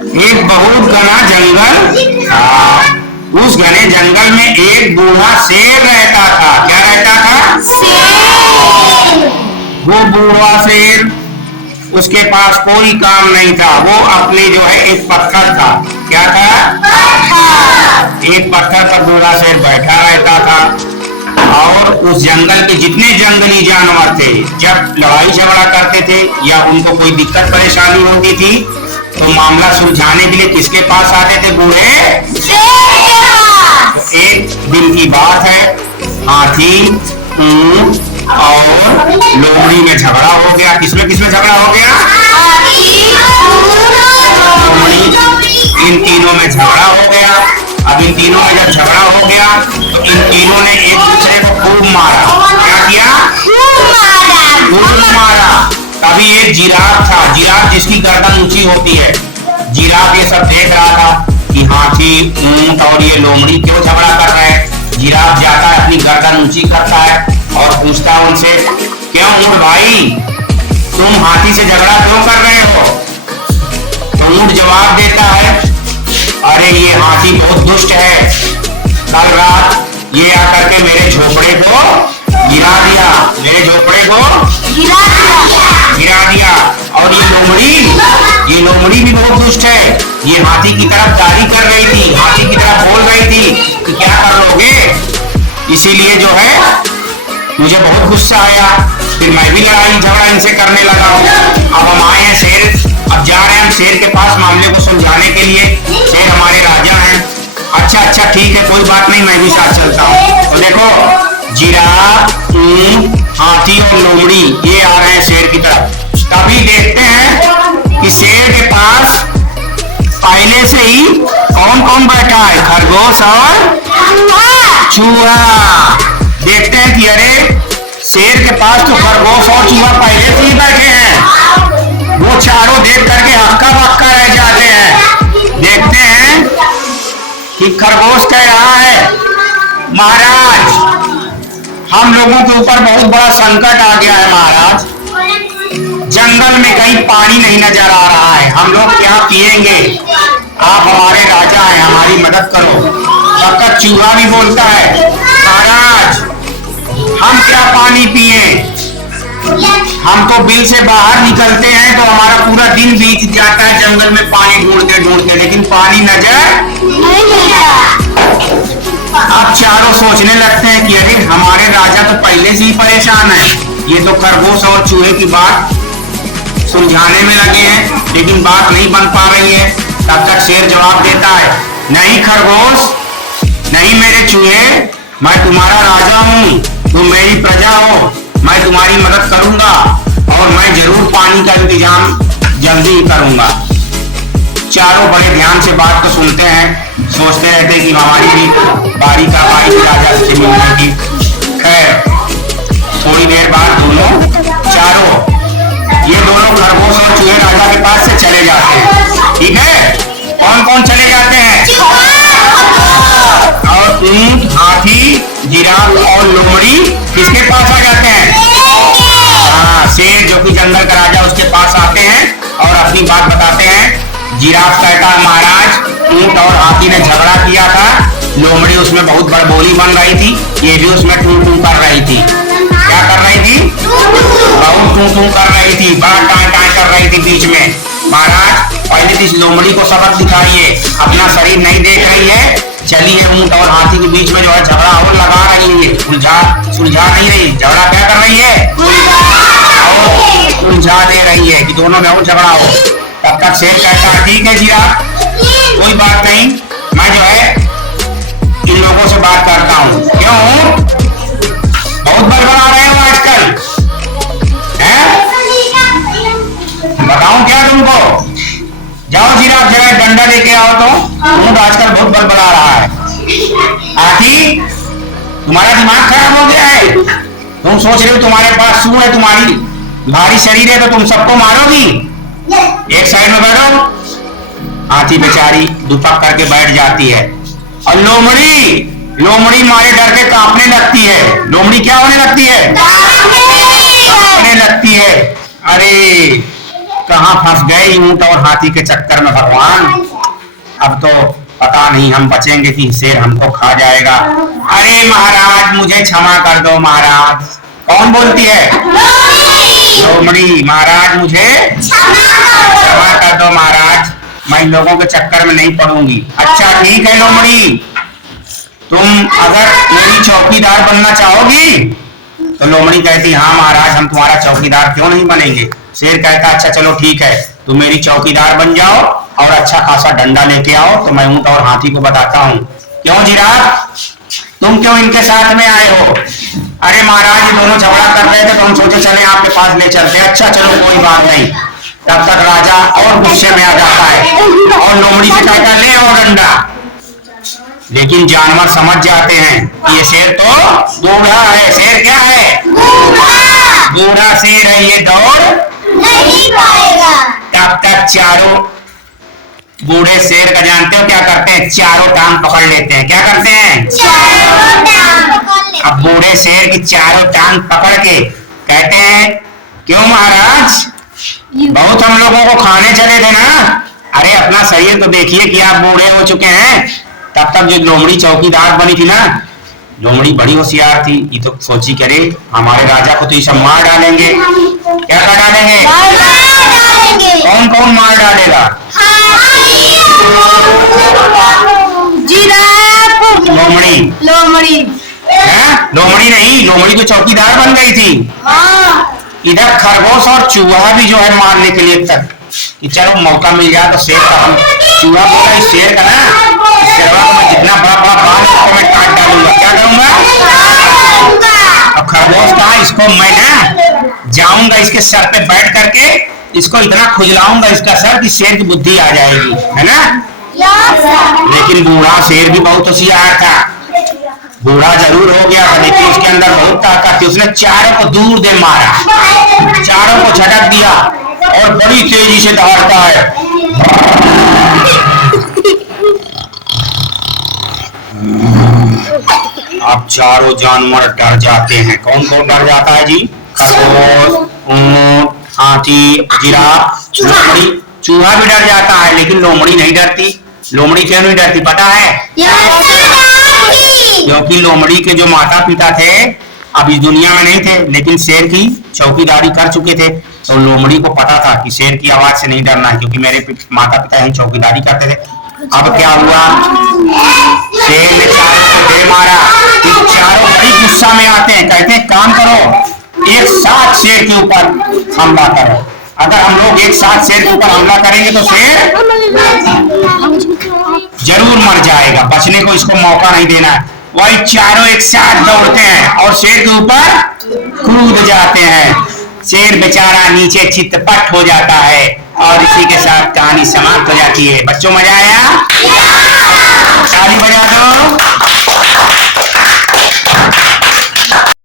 एक बहुत घना जंगल था। उस घने जंगल में एक बूढ़ा शेर रहता था। क्या रहता था? शेर। वो बूढ़ा शेर, उसके पास कोई काम नहीं था। वो अपने जो है एक पत्थर था। क्या था? एक पत्थर पर बूढ़ा शेर बैठा रहता था। और उस जंगल के जितने जंगली जानवर थे, जब लड़ाई झगड़ा करते थे या उनको कोई दिक्कत परेशानी होती थी, तो मामला सुलझाने के लिए किसके पास आते थे? बूढ़े शेर। तो एक दिन की बात है, हाथी, ऊंट और लोमड़ी में झगड़ा हो गया। किसमें झगड़ा हो गया? लोमड़ी, इन तीनों में झगड़ा हो गया। अब इन तीनों में जब झगड़ा हो गया तो इन तीनों ने एक दूसरे को खूब मारा। क्या किया? खूब मारा। तभी एक जिराफ था, जिराफ जिसकी गर्दन ऊंची होती है, जिराफ ये सब देख रहा था कि हाथी, ऊंट और ये लोमड़ी क्यों झगड़ा कर रहे हैं। जिराफ जाता है, अपनी गर्दन ऊंची करता है और पूछता है उनसे, क्यों ऊंट भाई, तुम हाथी से झगड़ा क्यों कर रहे हो? तो ऊंट जवाब देता है, अरे ये हाथी बहुत दुष्ट है। कल रात ये आकर के मेरे झोपड़े को गिरा दिया, मेरे झोपड़े को गिरा दिया। और ये लोमड़ी भी बहुत दुष्ट है। ये हाथी की तरफ गाली कर रही थी, हाथी की तरफ बोल रही थी कि क्या कर लोगे। इसीलिए जो है मुझे बहुत गुस्सा आया, फिर मैं भी लड़ाई झगड़ा इनसे करने लगा हूँ। अब हम आए हैं शेर, अब जा रहे हैं हम शेर के पास मामले को सुलझाने के लिए। शेर हमारे राजा हैं। अच्छा ठीक है, कोई बात नहीं, मैं भी साथ चलता हूँ। तो देखो, जिराफ, ऊंट, हाथी और लोमड़ी ये आ रहे हैं शेर की तरफ। तभी देखते हैं कि शेर के पास पहले से ही कौन कौन बैठा है? खरगोश और चूहा। देखते हैं कि अरे शेर के पास तो खरगोश और चूहा पहले से ही बैठे हैं। वो चारों देख करके हक्का बक्का रह जाते हैं। देखते हैं कि खरगोश कह रहा है, महाराज हम लोगों के ऊपर बहुत बड़ा संकट आ गया है महाराज। जंगल में कहीं पानी नहीं नजर आ रहा है, हम लोग क्या पिएंगे? आप हमारे राजा हैं, हमारी मदद करो। तब तक चूहा भी बोलता है, महाराज हम क्या पानी पिए, हम तो बिल से बाहर निकलते हैं तो हमारा पूरा दिन बीत जाता है जंगल में पानी ढूंढते, लेकिन पानी नजर नहीं आता। अब चारों सोचने लगते हैं कि अरे हमारे राजा तो पहले से ही परेशान है। ये तो खरगोश और चूहे की बात सुलझाने में लगे हैं, लेकिन बात नहीं बन पा रही है। तब तक शेर जवाब देता है, नहीं खरगोश, नहीं मेरे चूहे, मैं तुम्हारा राजा हूँ, तुम मेरी प्रजा हो, मैं तुम्हारी मदद करूंगा और मैं जरूर पानी का इंतजाम जल्दी ही करूंगा। चारों बड़े ध्यान से बात को सुनते हैं, सोचते रहते हैं कि हमारी भी बारी का बारी राजा से मिलने की। खैर थोड़ी देर बाद ये दोनों खरगोश और चूहे राजा के पास से चले जाते हैं। ठीक है, कौन कौन चले जाते हैं? और ऊंट, हाथी, जिराफ और लोमड़ी किसके पास आ जाते हैं? हाँ, शेर जो कि जंगल का राजा, उसके पास आते हैं और अपनी बात बताते हैं। जिराफ कहता है, महाराज ऊंट और हाथी ने झगड़ा किया था, लोमड़ी उसमें बहुत बड़बोली बन रही थी, ये भी उसमें टू टू कर रही थी। क्या कर रही थी? बहुत टू टू कर रही थी, बड़ा टाँ टाँ कर रही थी बीच में। महाराज पहले तो इस लोमड़ी को सबक दिखाइए, अपना शरीर नहीं देख रही है, चलिए ऊंट और हाथी के बीच में जो है झगड़ा और लगा रही है, सुलझा नहीं रही। झगड़ा क्या कर रही है? उलझा दे रही है कि दोनों में और झगड़ा हो। तब तक शेर कहता है, ठीक है जिराफ, कोई बात नहीं, मैं जो है इन लोगों से बात करता हूँ। क्यों बहुत बड़बड़ा रहे हो आजकल, हैं? बताऊं क्या तुमको? जाओ जिराफ, जरा डंडा लेके आओ तो ऊंट आजकल बहुत बड़बड़ा रहा है। हाथी तुम्हारा दिमाग खराब हो गया है, तुम सोच रहे हो तुम्हारे पास सूंड है, तुम्हारी भारी शरीर है तो तुम सबको मारोगी। एक साइड में बैठो। हाथी बेचारी दुपक करके बैठ जाती है। और लोमड़ी मारे डर के कांपने लगती है। लोमड़ी क्या होने लगती है? कांपने लगती है। अरे कहाँ फंस गए ऊंट और हाथी के चक्कर में भगवान। अब तो पता नहीं हम बचेंगे कि शेर हमको खा जाएगा। अरे महाराज मुझे क्षमा कर दो महाराज। कौन बोलती है? लोमड़ी। महाराज मुझे क्षमा कर दो महाराज, मैं इन लोगों के चक्कर में नहीं पड़ूंगी। अच्छा ठीक है लोमड़ी, तुम अगर मेरी चौकीदार बनना चाहोगी? तो लोमड़ी कहती हाँ महाराज हम तुम्हारा चौकीदार क्यों नहीं बनेंगे। शेर कहता अच्छा चलो ठीक है, तुम मेरी चौकीदार बन जाओ और अच्छा खासा डंडा लेके आओ तो मैं ऊंट और हाथी को बताता हूँ। क्यों जिराफ, तुम क्यों इनके साथ में आए हो? अरे महाराज ये दोनों झगड़ा कर रहे थे तो हम सोचे चले आपके पास ले चलते। अच्छा चलो कोई बात नहीं। तब तक राजा और गुस्से में आ जाता है और लोमड़ी से कहता ले और डंडा। लेकिन जानवर समझ जाते हैं कि ये शेर तो बूढ़ा है। शेर क्या है? बूढ़ा शेर है, ये दौड़ नहीं पाएगा। तब तक चारों बूढ़े शेर का जानते हो क्या करते हैं? चारों टांग पकड़ लेते हैं। क्या करते हैं? चारों टांग पकड़ लेते हैं। अब बूढ़े शेर की चारों टांग पकड़ के कहते हैं क्यों महाराज, बहुत हम लोगों को खाने चले थे ना। अरे अपना शरीर तो देखिए कि आप बूढ़े हो चुके हैं। तब तक जो लोमड़ी चौकीदार बनी थी ना, लोमड़ी बड़ी होशियार थी। ये तो सोची करे हमारे राजा को तो ये सब मार डालेंगे। क्या कर डालेंगे? कौन कौन मार डालेगा? लोमड़ी। लोमड़ी है? लोमड़ी नहीं, लोमड़ी तो चौकीदार बन गई थी। इधर खरगोश और चूहा भी जो है मारने के लिए तक कि चलो मौका मिल जाए तो शेर का हम चूहा बोला इस शेर का ना शेरवा को मैं जितना बड़ा बड़ा बाल उसको मैं काट डालूंगा। क्या करूंगा? अब खरगोश कहा इसको मैं ना जाऊंगा इसके सर पे बैठ करके इसको इतना खुजलाऊंगा इसका सर कि शेर की बुद्धि आ जाएगी, है ना। लेकिन बूढ़ा शेर भी बहुत होशियार था। बूढ़ा जरूर हो गया था लेकिन उसके अंदर बहुत ताकत थी। उसने चारों को दूर दे मारा, चारों को झटक दिया और बड़ी तेजी से दौड़ता है। अब चारों जानवर डर जाते हैं। कौन कौन डर जाता है जी? खरगोश, ऊंट, हाथी, जिराफ, लोमड़ी। चूहा भी डर जाता है लेकिन लोमड़ी नहीं डरती। लोमड़ी क्यों नहीं डरती पता है? क्योंकि लोमड़ी के जो माता पिता थे अब इस दुनिया में नहीं थे लेकिन शेर की चौकीदारी कर चुके थे। तो लोमड़ी को पता था कि शेर की आवाज से नहीं डरना है क्योंकि मेरे माता पिता यही चौकीदारी करते थे। अब क्या हुआ? शेर ने चारों को दे मारा। चारों बड़ी गुस्सा में आते हैं, कहते हैं काम करो एक साथ शेर के ऊपर हमला करो। अगर हम लोग एक साथ शेर के ऊपर हमला करेंगे तो शेर जरूर मर जाएगा, बचने को इसको मौका नहीं देना। वही चारों एक साथ दौड़ते हैं और शेर के ऊपर कूद जाते हैं। शेर बेचारा नीचे चितपट हो जाता है और इसी के साथ कहानी समाप्त हो जाती है। बच्चों मजा आया?